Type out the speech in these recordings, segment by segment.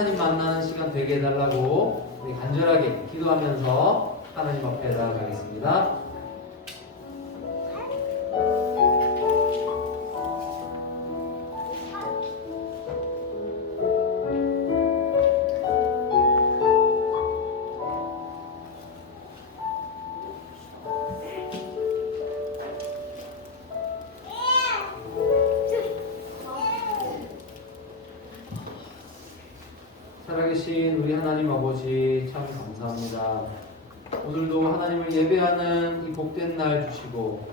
하나님 만나는 시간 되게 해달라고 우리 간절하게 기도하면서 하나님 앞에 나아가겠습니다. 살아계신 우리 하나님 아버지 참 감사합니다. 오늘도 하나님을 예배하는 이 복된 날 주시고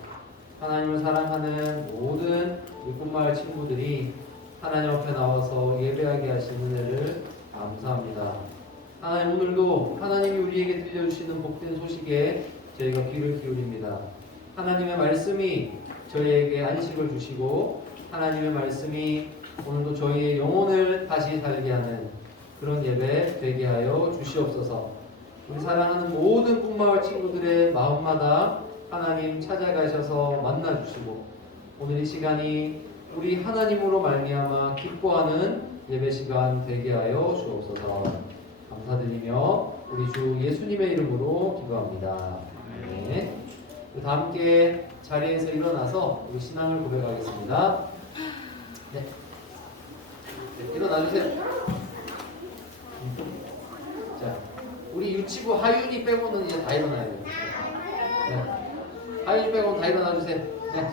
하나님을 사랑하는 모든 우리 꿈마을 친구들이 하나님 앞에 나와서 예배하게 하신 은혜를 감사합니다. 하나님, 오늘도 하나님이 우리에게 들려주시는 복된 소식에 저희가 귀를 기울입니다. 하나님의 말씀이 저희에게 안식을 주시고 하나님의 말씀이 오늘도 저희의 영혼을 다시 살게 하는 그런 예배 되게 하여 주시옵소서. 우리 사랑하는 모든 꿈마을 친구들의 마음마다 하나님 찾아가셔서 만나주시고 오늘 이 시간이 우리 하나님으로 말미암아 기뻐하는 예배 시간 되게 하여 주옵소서. 감사드리며 우리 주 예수님의 이름으로 기도합니다. 네. 다 함께 자리에서 일어나서 우리 신앙을 고백하겠습니다. 네. 일어나주세요. 자, 우리 유치부 하윤이 빼고는 이제 다 일어나야 돼요. 네. 하윤이 빼고는 다 일어나주세요. 네.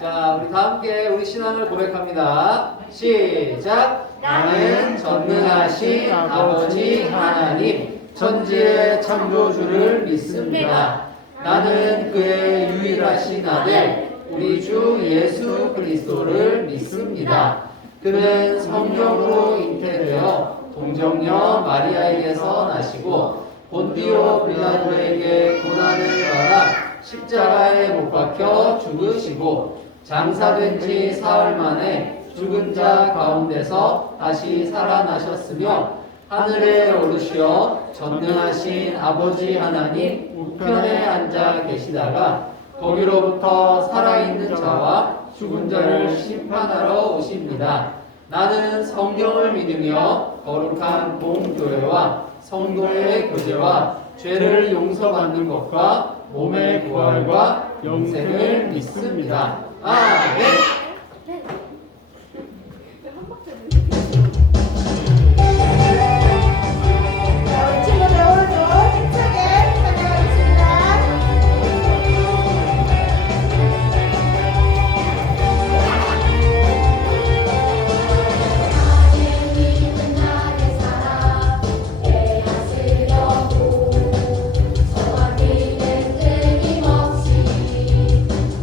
자, 우리 다 함께 우리 신앙을 고백합니다. 시작! 나는 전능하신 아버지 하나님, 천지의 창조주를 믿습니다. 나는 그의 유일하신 아들, 우리 주 예수 그리스도를 믿습니다. 그는 성령으로 잉태되어 동정녀 마리아에게서 나시고 본디오 빌라도에게 고난을 받아 십자가에 못 박혀 죽으시고 장사된 지 사흘 만에 죽은 자 가운데서 다시 살아나셨으며 하늘에 오르시어 전능하신 아버지 하나님 우편에 앉아 계시다가 거기로부터 살아있는 자와 죽은 자를 심판하러 오십니다. 나는 성경을 믿으며 거룩한 공교회와 성도의 교제와 죄를 용서받는 것과 몸의 부활과 영생을 믿습니다. 아멘.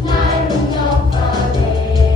날 능력하네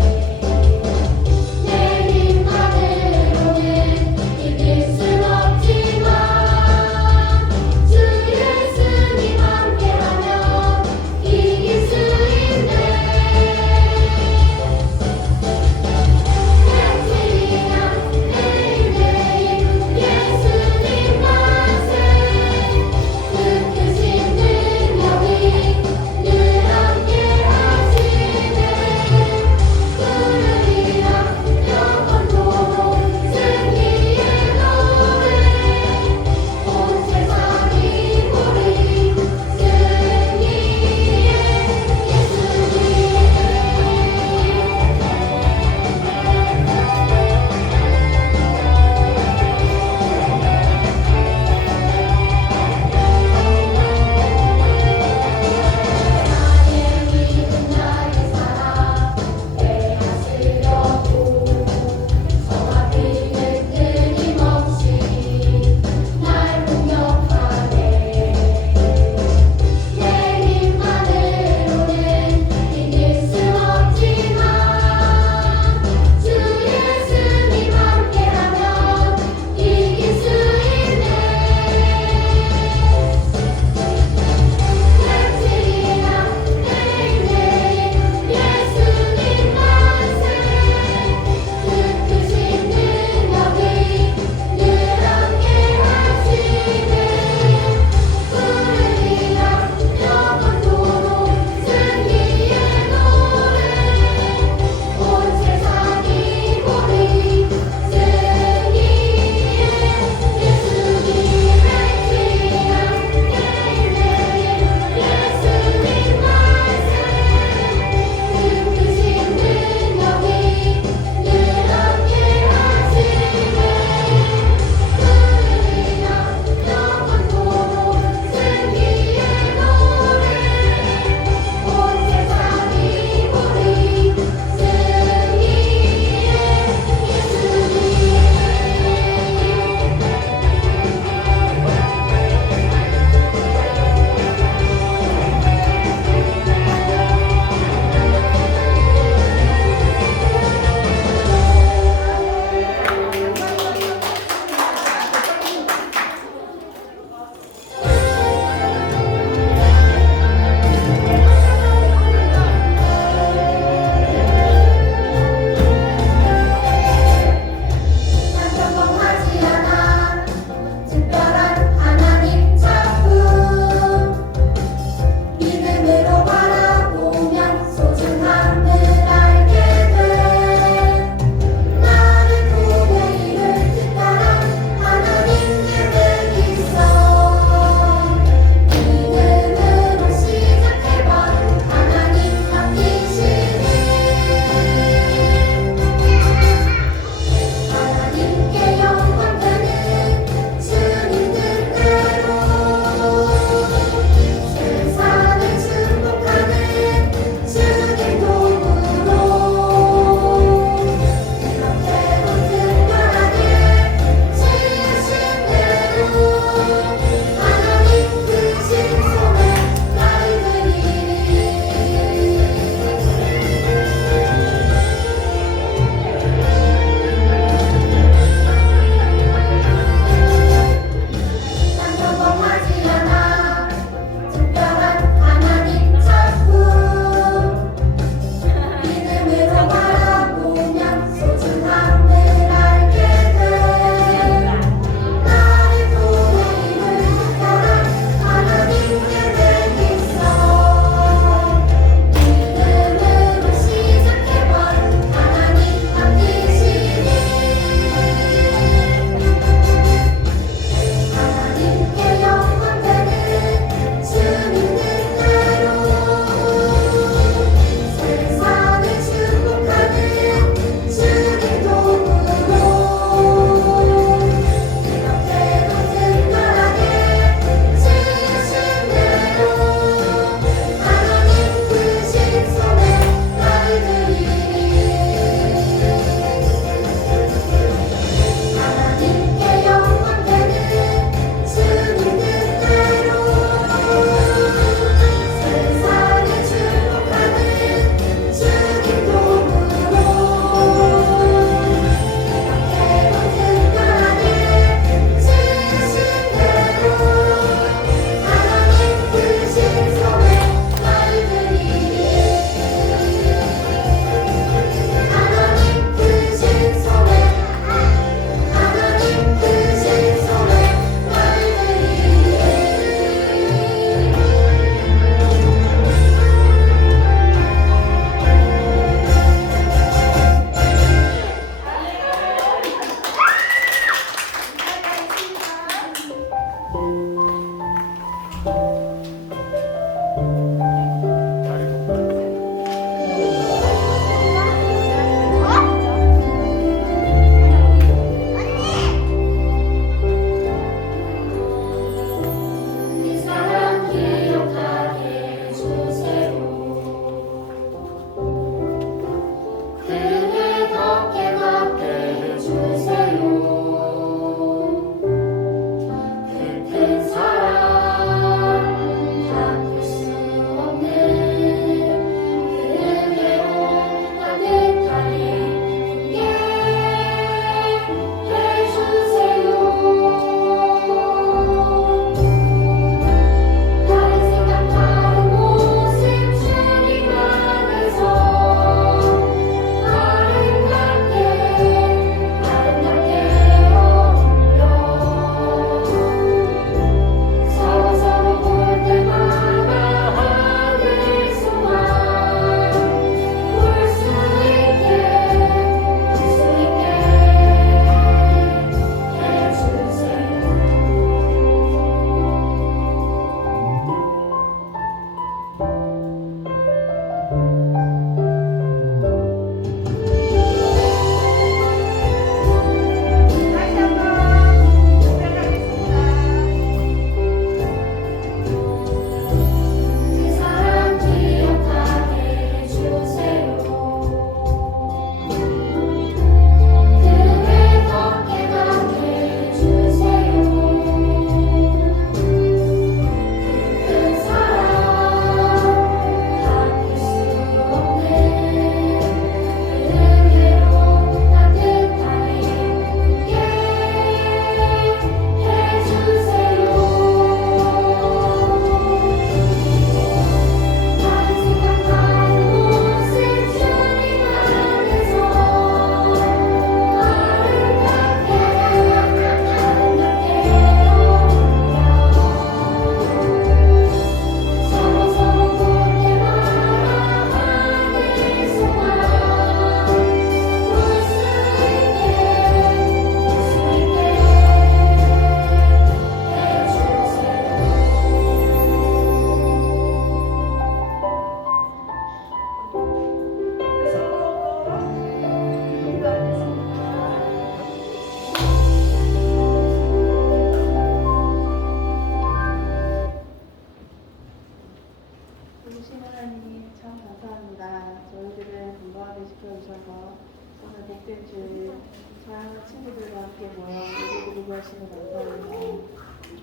하시는 감사합니다.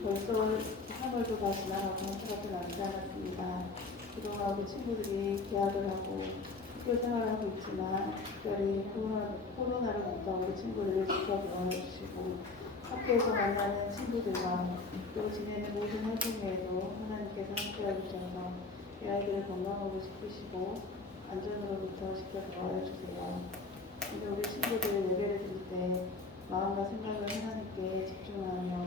벌써 3월도 다 지나가고 한 주밖에 남지 않았습니다. 그동안 우리 친구들이 계약을 하고 학교 생활을 하고 있지만 특별히 코로나로부터 우리 친구들을 지켜보아 주시고 학교에서 만나는 친구들과 또 지내는 모든 활동에도 하나님께서 함께해 주셔서 이 아이들을 건강하고 지키시고 안전으로부터 지켜보아 주세요. 오늘 우리 친구들 예배를 드릴 때 마음과 생각을 하나님께 집중하며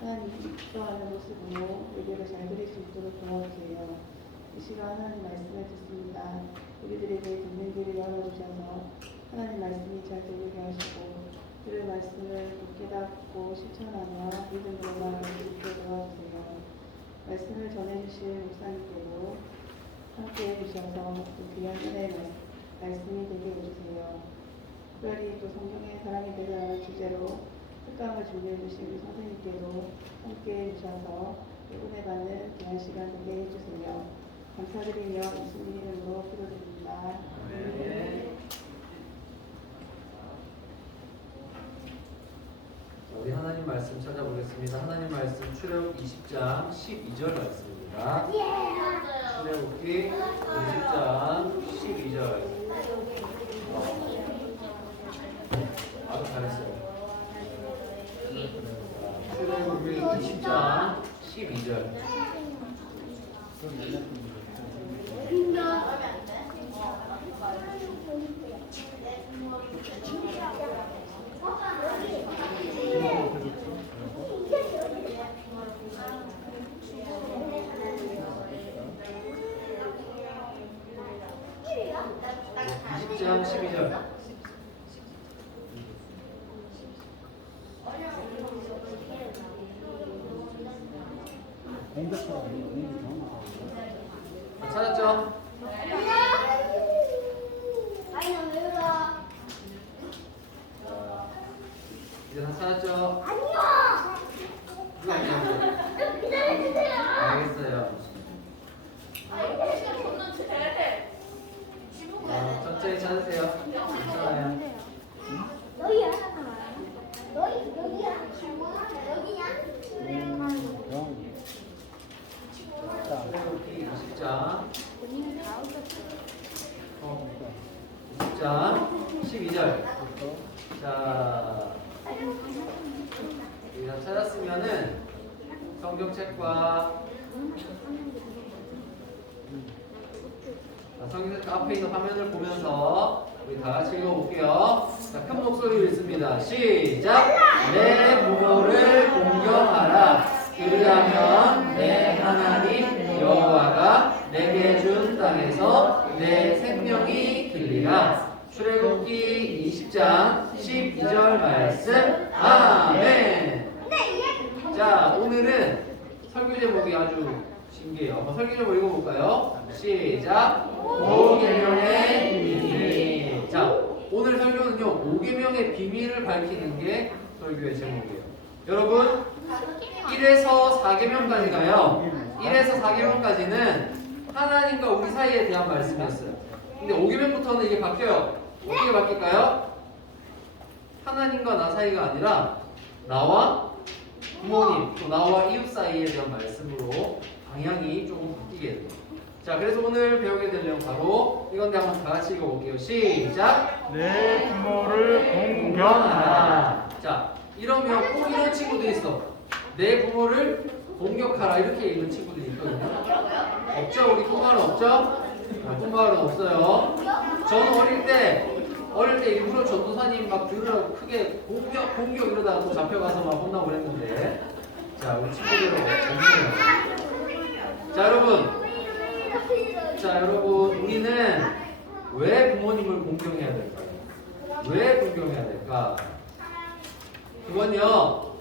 하나님 기뻐하는 모습으로 예배를 잘 드릴 수 있도록 도와주세요. 이 시간 하나님 말씀을 듣습니다. 우리들에게 듣는 길을 열어주셔서 하나님 말씀이 잘 들리게 하시고 들을 말씀을 깨닫고 실천하며 믿음으로 나아갈 수 있도록 도와주세요. 말씀을 전해주실 목사님께도 함께해 주셔서 또 귀한 은혜의 말씀이 되게 해주세요. 특별히 또 성경의 사랑에 대한 주제로 특강을 준비해 주신 우리 선생님께도 함께해 주셔서 은혜 받는 귀한 시간 되게 해주세요. 감사드리며 예수님 이름으로 기도드립니다. 네. 우리 하나님 말씀 찾아보겠습니다. 하나님 말씀 출애굽 20장 12절 말씀입니다. 출애굽기 20장 12절. 아주 잘했어요. 출애굽기 20장 12절. 장 12절. 찾았죠? 이제 다 찾았죠? 누가 아니냐고? 알겠어요. 천천히 찾으세요. 괜찮아요. 너희야 잠깐만. 너희 여기야. 여기야? 출애굽기 20장 20장 12절. 자, 우리가 찾았으면은 성경책과 성경책 앞에 있는 화면을 보면서 우리 다 같이 읽어볼게요. 자, 큰 목소리로 읽습니다. 시작! 내 부모를 공경하라. 그리하면 내 하나님 여호와가 내게 준 땅에서 내 생명이 길리라. 출애굽기 20장 12절 말씀. 아멘. 자, 오늘은 설교 제목이 아주 신기해요. 한번 설교 제목 읽어볼까요? 시작. 5계명의 비밀. 자, 오늘 설교는요 5계명의 비밀을 밝히는 게 설교의 제목이에요. 여러분 1에서 4계명까지 가요. 1에서 4계명까지는 하나님과 우리 사이에 대한 말씀이었어요. 근데 5계명부터는 이게 바뀌어요. 어떻게 바뀔까요? 하나님과 나 사이가 아니라 나와 부모님, 또 나와 이웃 사이에 대한 말씀으로 방향이 조금 바뀌게 돼요. 자, 그래서 오늘 배우게 될 내용 바로 이건데 한번 다 같이 읽어볼게요. 시작! 내 부모를 공경하라. 자, 이러면 꼭 이런 친구들이 있어. 내 부모를 공격하라 이렇게 읽는 친구들이 있거든요. 없죠? 우리 통화는 없죠? 통화는 없어요. 저는 어릴 때 일부러 전도사님 막 들으라고 크게 공격 이러다가 또 잡혀가서 막 혼나고 그랬는데, 자, 우리 친구들은 없네요. 자, 여러분, 우리는 왜 부모님을 공경해야 될까요? 왜 공경해야 될까? 그건요,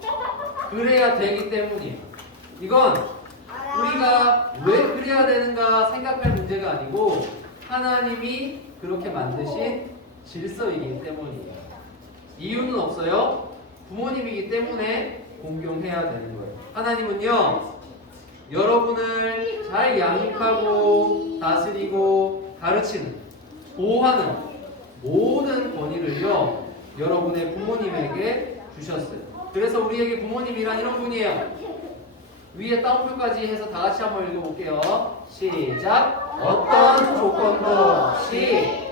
그래야 되기 때문이에요. 이건 우리가 왜 그래야 되는가 생각할 문제가 아니고 하나님이 그렇게 만드신 질서이기 때문이에요. 이유는 없어요. 부모님이기 때문에 공경해야 되는 거예요. 하나님은요, 여러분을 잘 양육하고 다스리고 가르치는, 보호하는 모든 권위를요, 여러분의 부모님에게 주셨어요. 그래서 우리에게 부모님이란 이런 분이에요. 위에 따옴표까지 해서 다 같이 한번 읽어볼게요. 시작. 어떤 조건도 없이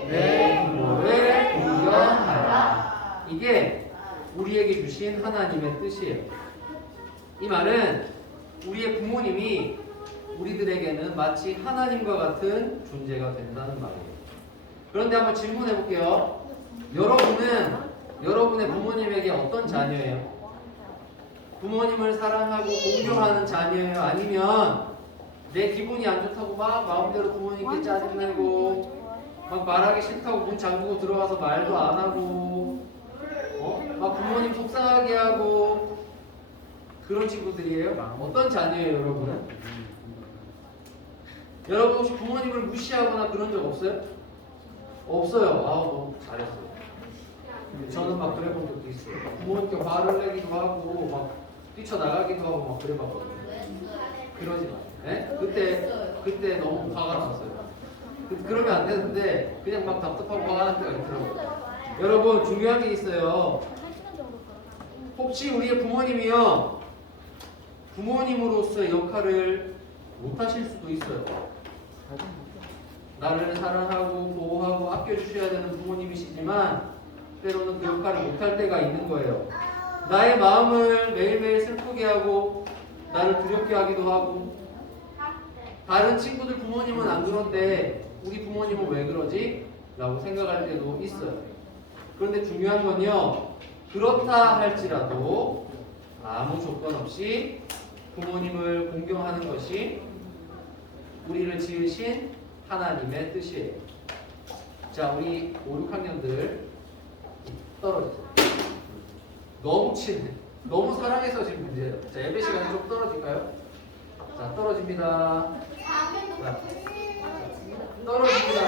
내 부모를 공경하라. 이게 우리에게 주신 하나님의 뜻이에요. 이 말은 우리의 부모님이 우리들에게는 마치 하나님과 같은 존재가 된다는 말이에요. 그런데 한번 질문해 볼게요. 여러분은 여러분의 부모님에게 어떤 자녀예요? 부모님을 사랑하고 공경하는 자녀예요? 아니면 내 기분이 안 좋다고 막 마음대로 부모님께 짜증내고 막 말하기 싫다고 문 잠그고 들어가서 말도 안 하고 막 부모님 속상하게 하고 그런 친구들이에요? 어떤 자녀예요, 여러분은? 여러분 혹시 부모님을 무시하거나 그런 적 없어요? 없어요. 너무 잘했어요. 저는 막 그래본 적도 있어요. 부모님께 화를 내기도 하고 막 뛰쳐나가기도 하고 막 그래봤거든요. 그러지 마요. 네? 그때 너무 화가 났어요. 그러면 안 되는데 그냥 막 답답하고 화가 날 때가 있더라고요. 여러분 중요한 게 있어요. 혹시 우리의 부모님이요 부모님으로서의 역할을 못하실 수도 있어요. 나를 사랑하고 보호하고 아껴주셔야 되는 부모님이시지만 때로는 그 역할을 못할 때가 있는 거예요. 나의 마음을 매일매일 슬프게 하고 나를 두렵게 하기도 하고 다른 친구들 부모님은 안 그런데 우리 부모님은 왜 그러지? 라고 생각할 때도 있어요. 그런데 중요한 건요 그렇다 할지라도 아무 조건 없이 부모님을 공경하는 것이 우리를 지으신 하나님의 뜻이에요. 자, 우리 5, 6학년들 떨어지세요. 너무 친해. 너무 사랑해서 지금 문제예요. 자, 예배 시간에 좀 떨어질까요? 자, 떨어집니다. 자, 떨어집니다.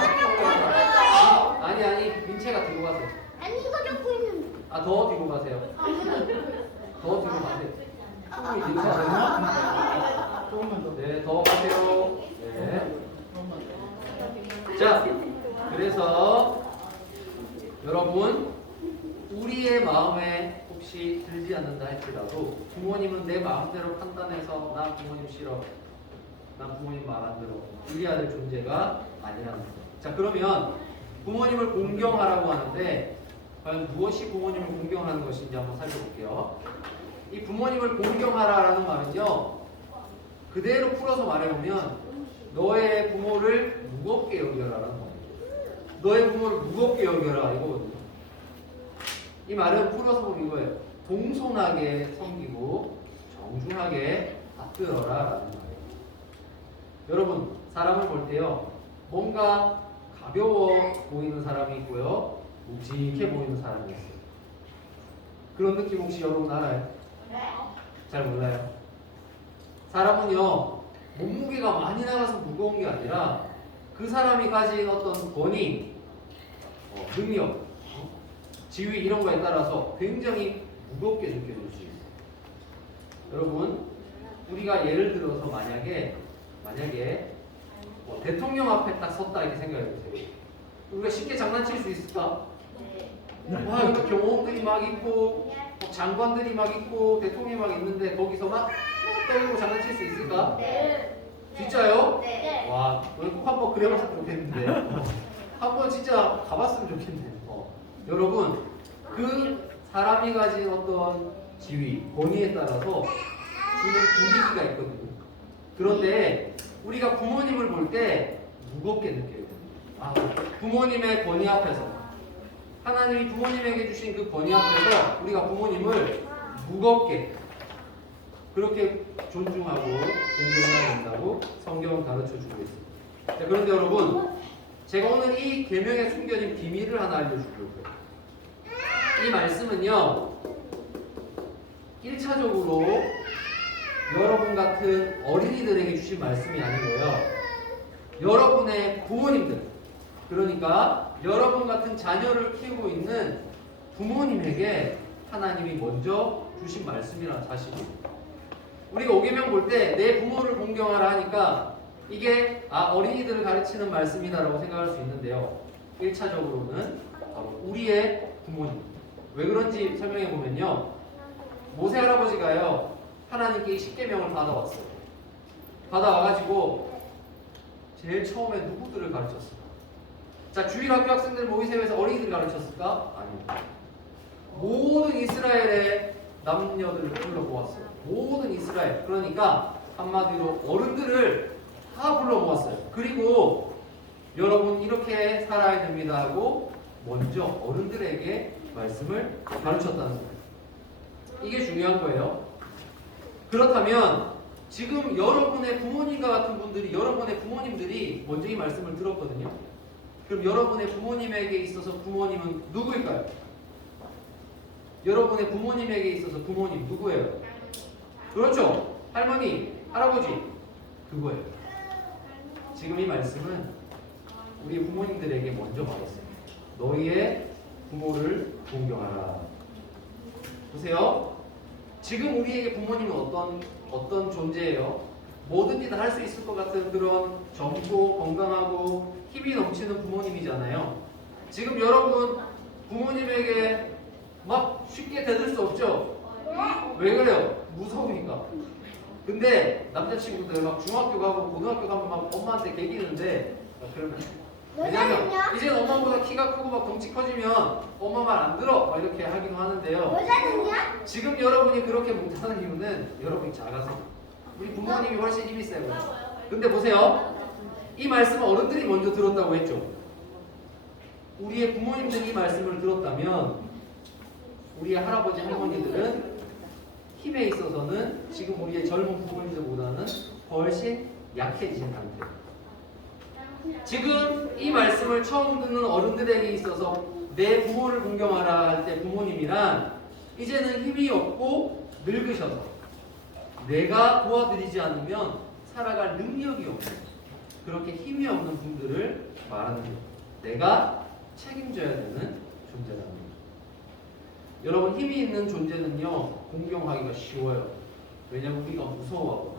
아니, 민채가 뒤로 가세요. 아니 이거 잡고 있는데. 더 뒤로 가세요. 더 뒤로 가세요. 조금이 뒤로 가세요. 조금만 더. 네, 더 가세요. 네. 자, 그래서 여러분 우리의 마음에 혹시 들지 않는다 할지라도 부모님은 내 마음대로 판단해서 나 부모님 싫어, 나 부모님 말 안 들어 이래야 될 존재가 아니라는 거예요. 자, 그러면 부모님을 공경하라고 하는데 과연 무엇이 부모님을 공경하는 것인지 한번 살펴볼게요. 이 부모님을 공경하라라는 말은요 그대로 풀어서 말해보면 너의 부모를 무겁게 여겨라라는 말이에요. 너의 부모를 무겁게 여겨라 이거거든요. 이 말은 풀어서 보면 이거예요. 공손하게 섬기고 정중하게 받들어라라는 말이에요. 여러분 사람을 볼 때요 뭔가 가벼워 보이는 사람이 있고요 묵직해 보이는 사람이 있어요. 그런 느낌 혹시 여러분 알아요? 잘 몰라요? 사람은요 몸무게가 많이 나가서 무거운 게 아니라 그 사람이 가진 어떤 권위, 능력, 지위 이런 거에 따라서 굉장히 무겁게 느껴질 수 있어요. 여러분 우리가 예를 들어서 만약에 대통령 앞에 딱 섰다 이렇게 생각해 보세요. 우리가 쉽게 장난칠 수 있을까? 와 이렇게 경호원들이 막 있고 장관들이 막 있고 대통령이 막 있는데 거기서 막 떨고 장난칠 수 있을까? 네. 진짜요? 네. 와, 우리 꼭 한번 그래봤으면 좋겠는데 한번 진짜 가봤으면 좋겠네요. 여러분 그 사람이 가진 어떤 지위, 권위에 따라서 주는 분위기가 있거든요. 그런데 우리가 부모님을 볼 때 무겁게 느껴요. 부모님의 권위 앞에서 하나님이 부모님에게 주신 그 권위 앞에서 우리가 부모님을 무겁게 그렇게 존중하고 공경해야 된다고 성경은 가르쳐주고 있습니다. 자, 그런데 여러분 제가 오늘 이 계명에 숨겨진 비밀을 하나 알려주려고요. 이 말씀은요 1차적으로 여러분 같은 어린이들에게 주신 말씀이 아니고요 여러분의 부모님들 그러니까 여러분 같은 자녀를 키우고 있는 부모님에게 하나님이 먼저 주신 말씀이라는 사실입니다. 우리가 5계명 볼 때 내 부모를 공경하라 하니까 이게 어린이들을 가르치는 말씀이다라고 생각할 수 있는데요 1차적으로는 바로 우리의 부모님 왜 그런지 설명해 보면요 모세 할아버지가요 하나님께 이 십계명을 받아왔어요. 받아와가지고 제일 처음에 누구들을 가르쳤을까? 자, 주일학교 학생들 모이세에서 어린이들 가르쳤을까? 아닙니다. 모든 이스라엘의 남녀들을 불러모았어요. 모든 이스라엘. 그러니까 한마디로 어른들을 다 불러모았어요. 그리고 여러분 이렇게 살아야 됩니다 하고 먼저 어른들에게 말씀을 가르쳤다는 거예요. 이게 중요한 거예요. 그렇다면 지금 여러분의 부모님과 같은 분들이, 여러분의 부모님들이 먼저 이 말씀을 들었거든요. 그럼 여러분의 부모님에게 있어서 부모님은 누구일까요? 여러분의 부모님에게 있어서 부모님 누구예요? 그렇죠. 할머니, 할아버지 그거예요. 지금 이 말씀은 우리 부모님들에게 먼저 말했어요. 너희의 부모를 존경하라. 보세요. 지금 우리에게 부모님은 어떤 존재예요? 뭐든지 다 할 수 있을 것 같은 그런 젊고 건강하고 힘이 넘치는 부모님이잖아요. 지금 여러분 부모님에게 막 쉽게 대들 수 없죠? 왜 그래요? 무서우니까. 근데 남자친구들 막 중학교 가고 고등학교 가면 막 엄마한테 개기는데 그러면 왜냐면 이제 엄마보다 키가 크고 막 덩치 커지면 엄마 말 안 들어 막 이렇게 하기도 하는데요. 여자는요? 지금 여러분이 그렇게 못하는 이유는 여러분이 작아서 우리 부모님이 훨씬 힘이 세고. 근데 보세요. 이 말씀은 어른들이 먼저 들었다고 했죠. 우리의 부모님들이 이 말씀을 들었다면 우리의 할아버지 할머니들은 힘에 있어서는 지금 우리의 젊은 부모님들보다는 훨씬 약해진 상태. 지금 이 말씀을 처음 듣는 어른들에게 있어서 내 부모를 공경하라 할 때 부모님이란 이제는 힘이 없고 늙으셔서 내가 도와드리지 않으면 살아갈 능력이 없는 그렇게 힘이 없는 분들을 말하는 거예요. 내가 책임져야 되는 존재라는 거예요. 여러분 힘이 있는 존재는요 공경하기가 쉬워요. 왜냐하면 우리가 무서워하고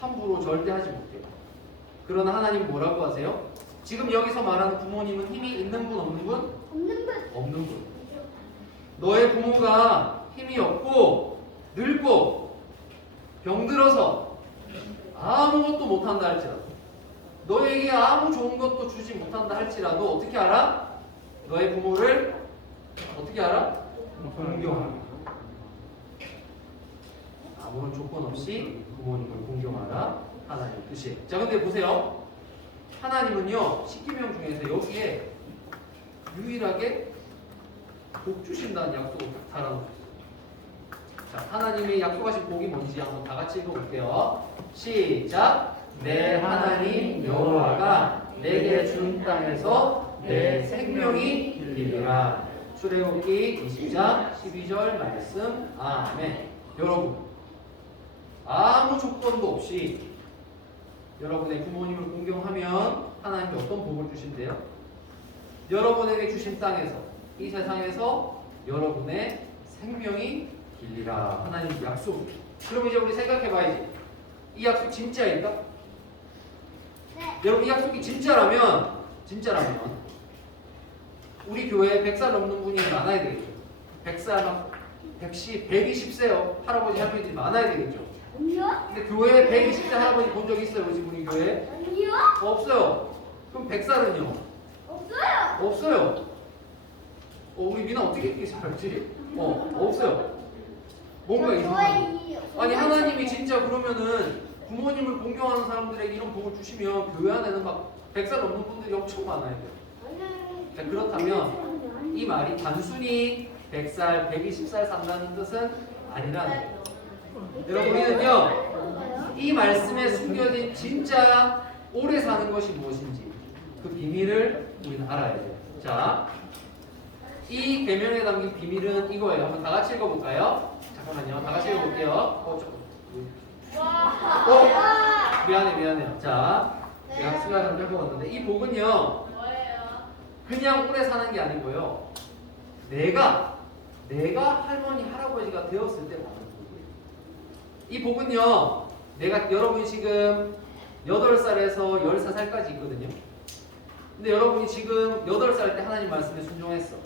함부로 절대 하지 못해요. 그러나 하나님은 뭐라고 하세요? 지금 여기서 말하는 부모님은 힘이 있는 분 없는 분? 없는 분. 없는 분. 너의 부모가 힘이 없고 늙고 병들어서 아무것도 못한다 할지라도 너에게 아무 좋은 것도 주지 못한다 할지라도 어떻게 알아? 너의 부모를 어떻게 알아? 공경하라. 아무런 조건 없이 부모님을 공경하라 하나님의 뜻이에요. 자, 근데 보세요. 하나님은요 십계명 중에서 여기에 유일하게 복 주신다는 약속을 딱 달아놓으셨어요. 자, 하나님의 약속하신 복이 뭔지 한번 다 같이 읽어볼게요. 시작. 내 하나님 여호와가 내게 준 땅에서 내 생명이 길리라. 출애굽기 20장 12절 말씀. 아멘. 여러분 아무 조건도 없이 여러분의 부모님을 공경하면 하나님이 어떤 복을 주신대요? 여러분에게 주신 땅에서 이 세상에서 여러분의 생명이 길리라. 하나님 약속. 그럼 이제 우리 생각해봐야지. 이 약속 진짜일까? 네. 여러분 이 약속이 진짜라면 우리 교회에 100살 넘는 분이 많아야 되겠죠. 100살, 120세요. 할아버지 할머니들이 많아야 되겠죠. 아니요? 근데 교회에 120세 할아버지 본 적 있어요? 우리 분이 교회에? 아니요? 없어요. 그럼 100살은요? 없어요. 없어요. 우리 미나 어떻게 이렇게 잘했지? 없어요. 뭔가 이상하네. 아니 하나님이 진짜 그러면은 부모님을 공경하는 사람들에게 이런 복을 주시면 교회 안에는 막 100살 넘는 분들이 엄청 많아야 돼요. 자, 그렇다면 이 말이 단순히 100살, 120살 산다는 뜻은 아니라는 거예요. 여러분 우리는요 이 말씀에 숨겨진 진짜 오래 사는 것이 무엇인지 그 비밀을 우리는 알아야 돼요. 자, 이 계명에 담긴 비밀은 이거예요. 한번 다 같이 읽어볼까요? 잠깐만요. 다 같이 읽어볼게요. 미안해요. 자, 제가 수학을 해보았는데 이 복은요 그냥 오래 사는 게 아니고요 내가 할머니 할아버지가 되었을 때 받는 복이에요. 이 복은요 내가 여러분이 지금 8살에서 13살까지 있거든요. 근데 여러분이 지금 8살 때 하나님 말씀에 순종했어.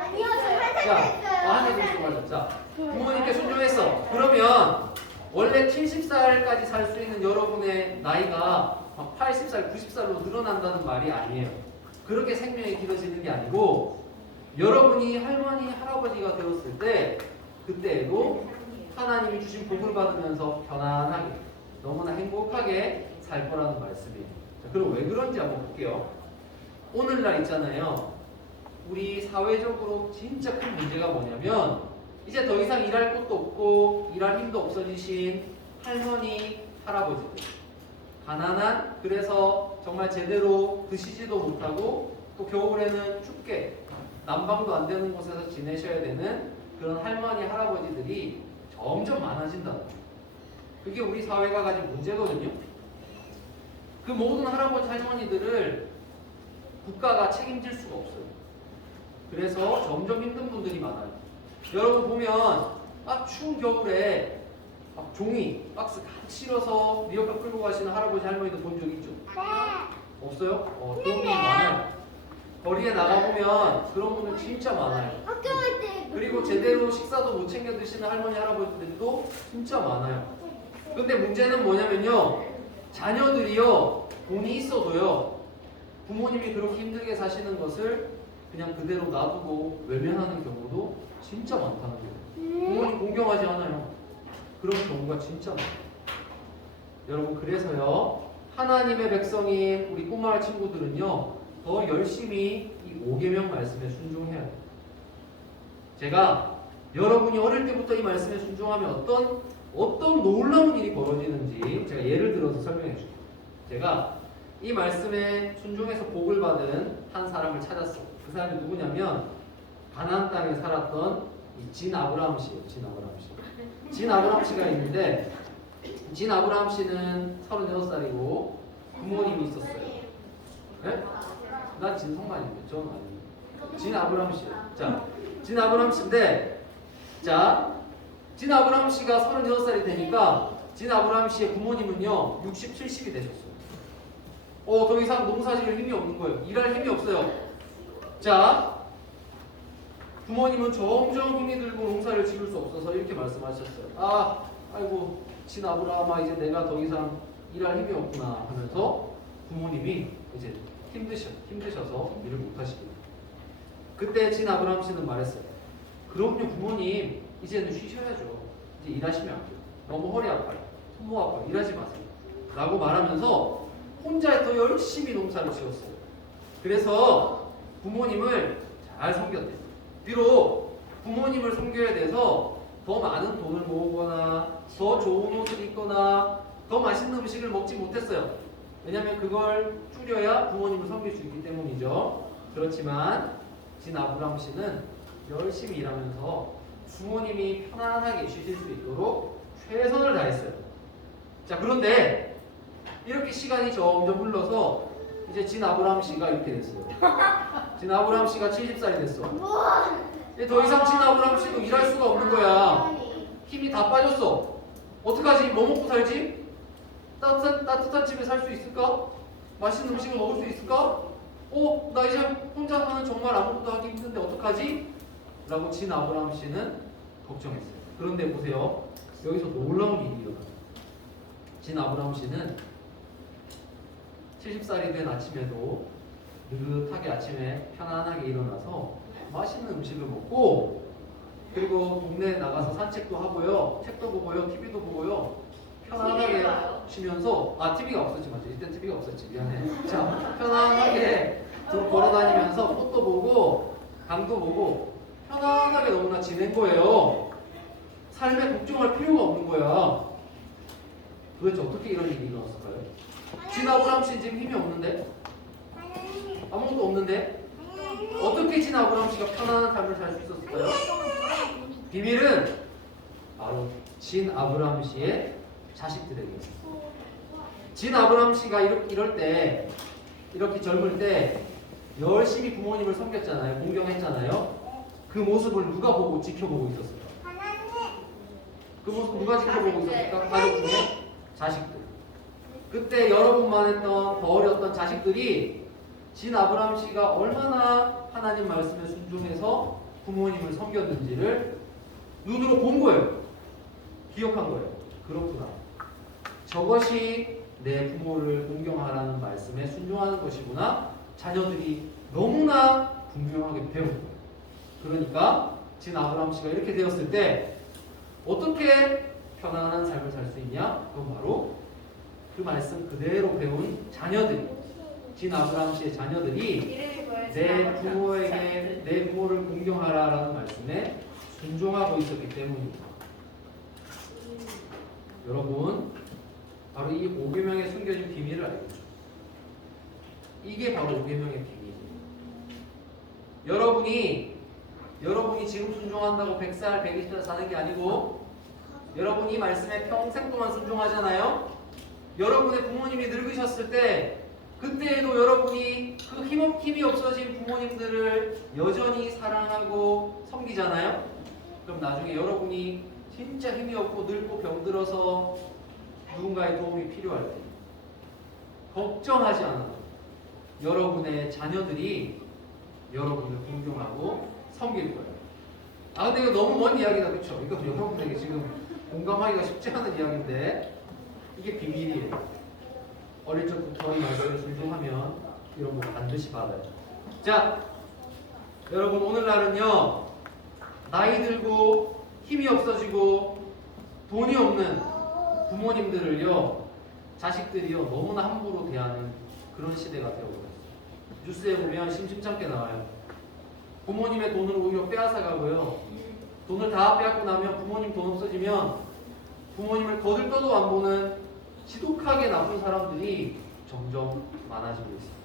아니요, 저 자, 환생했어요. 한해 정도 맞아. 자, 부모님께 순종했어. 그러면 원래 70살까지 살 수 있는 여러분의 나이가 80살, 90살로 늘어난다는 말이 아니에요. 그렇게 생명이 길어지는 게 아니고 여러분이 할머니, 할아버지가 되었을 때 그때에도 하나님이 주신 복을 받으면서 편안하게 너무나 행복하게 살 거라는 말씀이에요. 자, 그럼 왜 그런지 한번 볼게요. 오늘날 있잖아요. 우리 사회적으로 진짜 큰 문제가 뭐냐면 이제 더 이상 일할 곳도 없고 일할 힘도 없어지신 할머니, 할아버지들 가난한 그래서 정말 제대로 드시지도 못하고 또 겨울에는 춥게 난방도 안 되는 곳에서 지내셔야 되는 그런 할머니, 할아버지들이 점점 많아진다는 거예요. 그게 우리 사회가 가진 문제거든요. 그 모든 할아버지, 할머니들을 국가가 책임질 수가 없어요. 그래서 점점 힘든 분들이 많아요. 여러분 보면 막 추운 겨울에 막 종이 박스 가득 실어서 리어카 끌고 가시는 할아버지 할머니도 본 적 있죠? 없어요? 그런 분들 많아요. 거리에 나가보면 그런 분들 진짜 많아요. 학교 갈 때. 그리고 제대로 식사도 못 챙겨 드시는 할머니 할아버지들도 진짜 많아요. 근데 문제는 뭐냐면요, 자녀들이요 돈이 있어도요 부모님이 그렇게 힘들게 사시는 것을 그냥 그대로 놔두고 외면하는 경우도 진짜 많다는 거예요. 부모님 공경하지 않아요. 그런 경우가 진짜 많아요. 여러분 그래서요 하나님의 백성인 우리 꿈마을 친구들은요 더 열심히 이 5계명 말씀에 순종해야 돼요. 제가 여러분이 어릴 때부터 이 말씀에 순종하면 어떤 놀라운 일이 벌어지는지 제가 예를 들어서 설명해 줄게요. 제가 이 말씀에 순종해서 복을 받은 한 사람을 찾았어요. 그 사람이 누구냐면 가나안 땅에 살았던 이 진 아브라함 씨예요. 진 아브라함 씨가 있는데 진 아브라함 씨는 36살이고 부모님이 있었어요. 네? 나 진성만입니다. 저는 아닙니다. 진 아브라함 씨예요. 자, 진 아브라함 씨인데 자, 진 아브라함 씨가 36살이 되니까 진 아브라함 씨의 부모님은요 60, 70이 되셨어요. 더 이상 농사 지을 힘이 없는 거예요. 일할 힘이 없어요. 자, 부모님은 점점 힘이 들고 농사를 지을 수 없어서 이렇게 말씀하셨어요. 아이고 진 아브라함아 이제 내가 더 이상 일할 힘이 없구나 하면서 부모님이 이제 힘드셔서 일을 못 하시게 돼요. 그때 진 아브라함 씨는 말했어요. 그럼요 부모님 이제는 쉬셔야죠. 이제 일하시면 안 돼요. 너무 허리 아파요. 손목 아파요. 일하지 마세요. 라고 말하면서 혼자 더 열심히 농사를 지었어요. 그래서 부모님을 잘 섬겼대요. 비록 부모님을 섬겨야 돼서 더 많은 돈을 모으거나 더 좋은 옷을 입거나 더 맛있는 음식을 먹지 못했어요. 왜냐하면 그걸 줄여야 부모님을 섬길 수 있기 때문이죠. 그렇지만 진 아브라함 씨는 열심히 일하면서 부모님이 편안하게 쉬실 수 있도록 최선을 다했어요. 자, 그런데 이렇게 시간이 점점 흘러서 이제 진 아브라함 씨가 이렇게 됐어요. 진 아브라함 씨가 70살이 됐어. 이제 더 이상 진 아브라함 씨도 일할 수가 없는 거야. 힘이 다 빠졌어. 어떡하지? 뭐 먹고 살지? 따뜻한 집에 살 수 있을까? 맛있는 음식을 먹을 수 있을까? 나 이제 혼자 사는 정말 아무것도 하기 힘든데 어떡하지? 라고 진 아브라함 씨는 걱정했어요. 그런데 보세요. 여기서 놀라운 일이 일어나요. 진 아브라함 씨는 70살이 된 아침에도 느긋하게 아침에 편안하게 일어나서 맛있는 음식을 먹고 그리고 동네에 나가서 산책도 하고요. 책도 보고요. TV도 보고요. 편안하게 쉬면서 TV가 없었지 맞죠? 이때 TV가 없었지 미안해. 자, 편안하게 걸어다니면서 꽃도 보고 강도 보고 편안하게 너무나 지낸 거예요. 삶에 걱정할 필요가 없는 거야. 도대체 어떻게 이런 일이 일어났을까요? 진 아브라함 씨 지금 힘이 없는데? 아무것도 없는데? 어떻게 진 아브라함 씨가 편안한 삶을 살 수 있었을까요? 비밀은 바로 진 아브라함 씨의 자식들에게 있어요. 진 아브라함 씨가 이럴 때 이렇게 젊을 때 열심히 부모님을 섬겼잖아요. 공경했잖아요. 그 모습을 누가 보고 지켜보고 있었을까? 그 모습 누가 지켜보고 있었을까? 가족 중에 자식들. 그때 여러분만 했던 더 어렸던 자식들이 진 아브라함 씨가 얼마나 하나님 말씀에 순종해서 부모님을 섬겼는지를 눈으로 본 거예요. 기억한 거예요. 그렇구나. 저것이 내 부모를 공경하라는 말씀에 순종하는 것이구나. 자녀들이 너무나 분명하게 배운 거예요. 그러니까 지금 아브라함 씨가 이렇게 되었을 때 어떻게 편안한 삶을 살 수 있냐? 그건 바로 그 말씀 그대로 배운 자녀들이, 진 아브라함 씨의 자녀들이 내 부모에게 내 부모를 공경하라라는 말씀에 순종하고 있었기 때문입니다. 여러분, 바로 이 5계명에 숨겨진 비밀을 알겠죠? 이게 바로 5계명의 비밀이에요. 여러분이 지금 순종한다고 100살, 120살 사는 게 아니고 여러분이 말씀에 평생 동안 순종하잖아요. 여러분의 부모님이 늙으셨을 때 그때에도 여러분이 그 힘이 없어진 부모님들을 여전히 사랑하고 섬기잖아요. 그럼 나중에 여러분이 진짜 힘이 없고 늙고 병들어서 누군가의 도움이 필요할 때 걱정하지 않아도 여러분의 자녀들이 여러분을 공경하고 섬길 거예요. 아 근데 이거 너무 먼 이야기다, 그렇죠? 이거 여러분에게 지금 공감하기가 쉽지 않은 이야기인데 이게 비밀이에요. 어릴 적부터 이 말씀을 순종하면 이런 거 반드시 받아요. 자, 여러분 오늘날은요 나이 들고 힘이 없어지고 돈이 없는 부모님들을요 자식들이요 너무나 함부로 대하는 그런 시대가 되어버렸어요. 뉴스에 보면 심심찮게 나와요. 부모님의 돈을 오히려 빼앗아 가고요. 돈을 다 빼앗고 나면 부모님 돈 없어지면 부모님을 거들떠도 안 보는 지독하게 나쁜 사람들이 점점 많아지고 있습니다.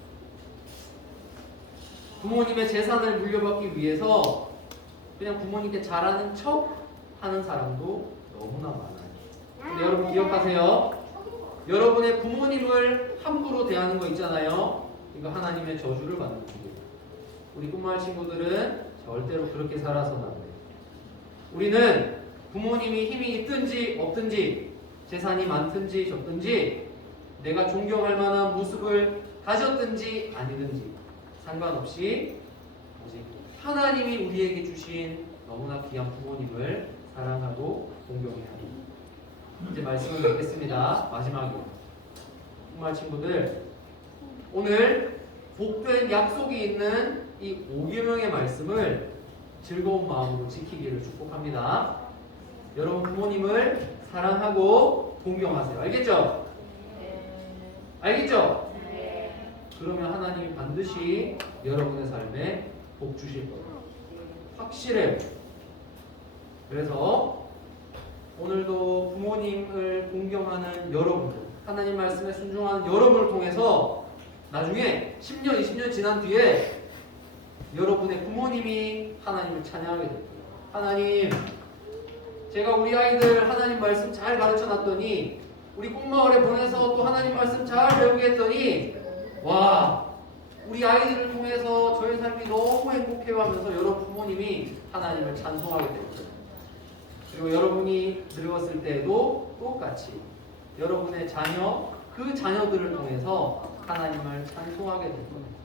부모님의 재산을 물려받기 위해서 그냥 부모님께 잘하는 척 하는 사람도 너무나 많아요. 근데 여러분 기억하세요. 여러분의 부모님을 함부로 대하는 거 있잖아요. 이거 하나님의 저주를 받는 길이에요. 우리 꿈마을 친구들은 절대로 그렇게 살아서는 안 돼요. 우리는 부모님이 힘이 있든지 없든지 재산이 많든지 적든지 내가 존경할 만한 모습을 가졌든지 아니든지 상관없이 오직 하나님이 우리에게 주신 너무나 귀한 부모님을 사랑하고 공경해야 합니다. 이제 말씀을 맺겠습니다. 마지막으로 정말 친구들 오늘 복된 약속이 있는 이 5계명의 말씀을 즐거운 마음으로 지키기를 축복합니다. 여러분 부모님을 사랑하고 공경하세요. 알겠죠? 알겠죠? 그러면 하나님이 반드시 여러분의 삶에 복 주실 거예요. 확실해요. 그래서 오늘도 부모님을 공경하는 여러분들, 하나님 말씀에 순종하는 여러분을 통해서 나중에 10년, 20년 지난 뒤에 여러분의 부모님이 하나님을 찬양하게 될 거예요. 하나님, 제가 우리 아이들 하나님 말씀 잘 가르쳐 놨더니 우리 꿈마을에 보내서 또 하나님 말씀 잘 배우게 했더니 와, 우리 아이들을 통해서 저희 삶이 너무 행복해하면서 여러분 부모님이 하나님을 찬송하게 될 거예요. 그리고 여러분이 늙었을 때도 똑같이 여러분의 자녀, 그 자녀들을 통해서 하나님을 찬송하게 될 거예요.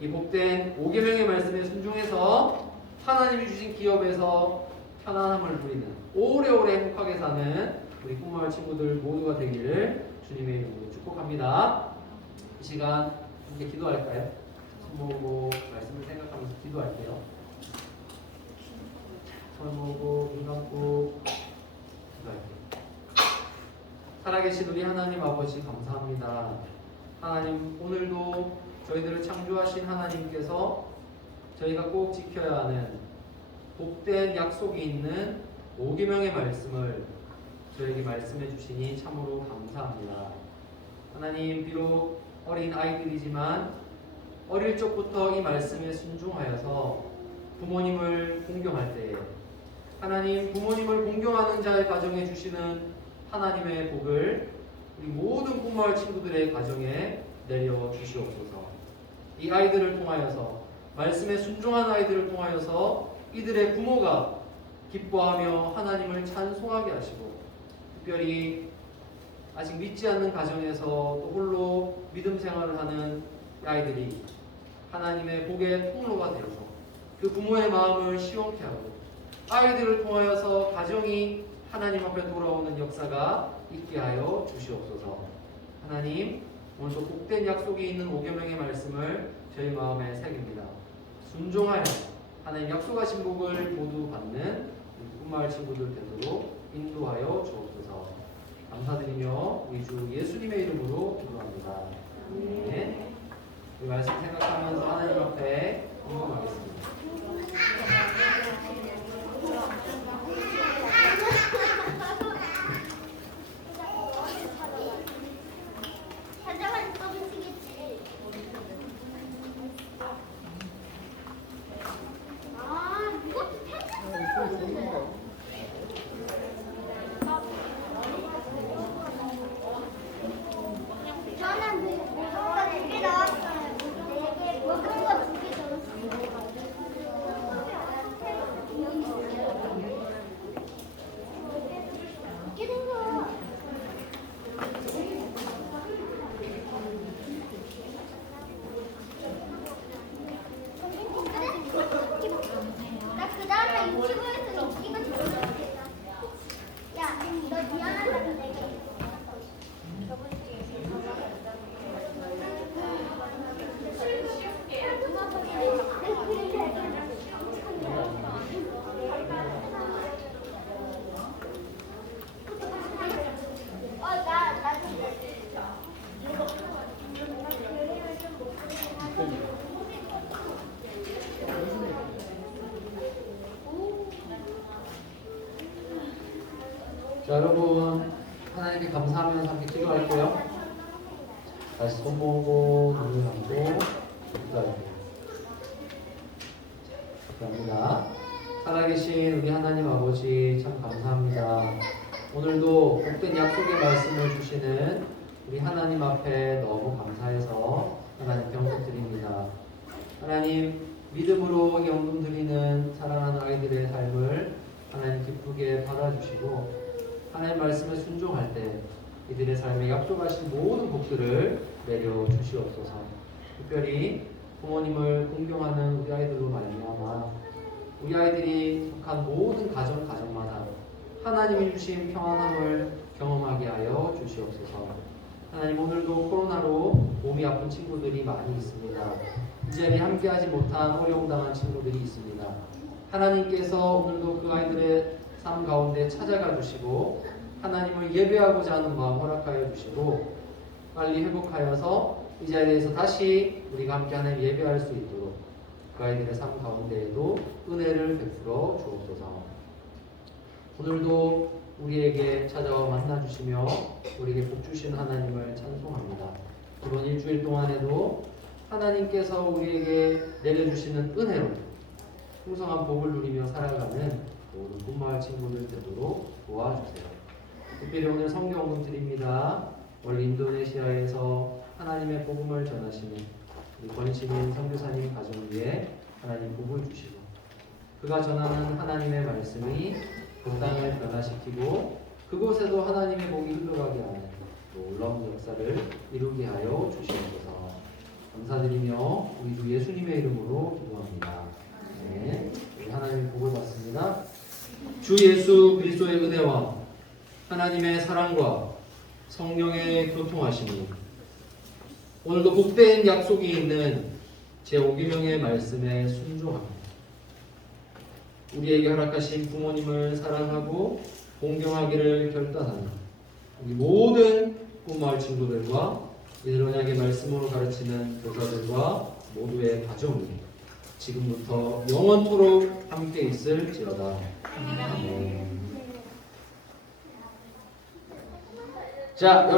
이 복된 5계명의 말씀에 순종해서 하나님이 주신 기업에서 편안함을 누리는 오래오래 행복하게 사는 우리 꿈마을 친구들 모두가 되기를 주님의 이름으로 축복합니다. 이 시간 함께 기도할까요? 손 모으고 말씀을 생각하면서 기도할게요. 손 모으고 눈 감고 기도할게요. 살아계신 우리 하나님 아버지 감사합니다. 하나님 오늘도 저희들을 창조하신 하나님께서 저희가 꼭 지켜야 하는 복된 약속이 있는 5계명의 말씀을 저에게 말씀해 주시니 참으로 감사합니다. 하나님 비록 어린 아이들이지만 어릴 적부터 이 말씀에 순종하여서 부모님을 공경할 때에 하나님 부모님을 공경하는 자의 가정에 주시는 하나님의 복을 우리 모든 꿈마을 친구들의 가정에 내려 주시옵소서. 이 아이들을 통하여서 말씀에 순종한 아이들을 통하여서 이들의 부모가 기뻐하며 하나님을 찬송하게 하시고 특별히 아직 믿지 않는 가정에서 또 홀로 믿음 생활을 하는 아이들이 하나님의 복의 통로가 되어서 그 부모의 마음을 시원케 하고 아이들을 통하여서 가정이 하나님 앞에 돌아오는 역사가 있게 하여 주시옵소서. 하나님, 오늘도 복된 약속이 있는 5계명의 말씀을 저희 마음에 새깁니다. 순종하여 하나님 약속하신 복을 모두 받는 꿈마을 친구들 되도록 인도하여 주옵소서. 감사드리며 우리 주 예수님의 이름으로 기도합니다. 네. 이 말씀 생각하면서 하나님 앞에 기도하겠습니다. 찾아가니 또 미치겠지. 아, 이것도 편집했어. 저는 모두가 2개 나왔어요. 4개, 모두가 2개 나왔어요. 이게 된 거야. 나 그 다음에 유튜브에서 이거 들어볼게. 야, 너 미안하다고 내가 저번 주에 자, 여러분 하나님께 감사하면서 함께 기도할게요. 다시 손 모으고 눈을 감고 기도할게요. 감사합니다. 살아계신 우리 하나님 아버지 참 감사합니다. 오늘도 복된 약속의 말씀을 주시는 우리 하나님 앞에 너무 감사해서 하나님 경배드립니다. 하나님 믿음으로 연금 드리는 사랑하는 아이들의 삶을 하나님 기쁘게 받아주시고 하나님 말씀에 순종할 때 이들의 삶에 약속하신 모든 복들을 내려 주시옵소서. 특별히 부모님을 공경하는 우리 아이들로 말미암아 우리 아이들이 속한 모든 가정마다 하나님이 주신 평안함을 경험하게 하여 주시옵소서. 하나님 오늘도 코로나로 몸이 아픈 친구들이 많이 있습니다. 이 자리에 함께하지 못한 어려움 당한 친구들이 있습니다. 하나님께서 오늘도 그 아이들의 삶 가운데 찾아가 주시고 하나님을 예배하고자 하는 마음 허락하여 주시고 빨리 회복하여서 이 자리에서 다시 우리가 함께 하나님 예배할 수 있도록 그 아이들의 삶 가운데에도 은혜를 베풀어 주옵소서. 오늘도 우리에게 찾아와 만나 주시며 우리에게 복 주신 하나님을 찬송합니다. 이번 일주일 동안에도 하나님께서 우리에게 내려주시는 은혜로 풍성한 복을 누리며 살아가는 모든 꿈마을 친구들 되도록 도와주세요. 특별히 오늘 성경금 드립니다. 원래 인도네시아에서 하나님의 복음을 전하시는 우리 권시민 선교사님 가정 위에 하나님 복을 주시고 그가 전하는 하나님의 말씀이 그 땅을 변화시키고 그곳에도 하나님의 복이 흘러가게 하는 놀라운 역사를 이루게 하여 주시옵소서. 감사드리며 우리 주 예수님의 이름으로 기도합니다. 네, 우리 하나님의 복을 받습니다. 주 예수 그리스도의 은혜와 하나님의 사랑과 성령의 교통하심이 오늘도 복된 약속이 있는 제5계명의 말씀에 순종합니다. 우리에게 허락하신 부모님을 사랑하고 공경하기를 결단하는 우리 모든 꿈마을 친구들과 이들 언약의 말씀으로 가르치는 교사들과 모두의 가정이 지금부터 영원토록 함께 있을지어다. 아멘. 자.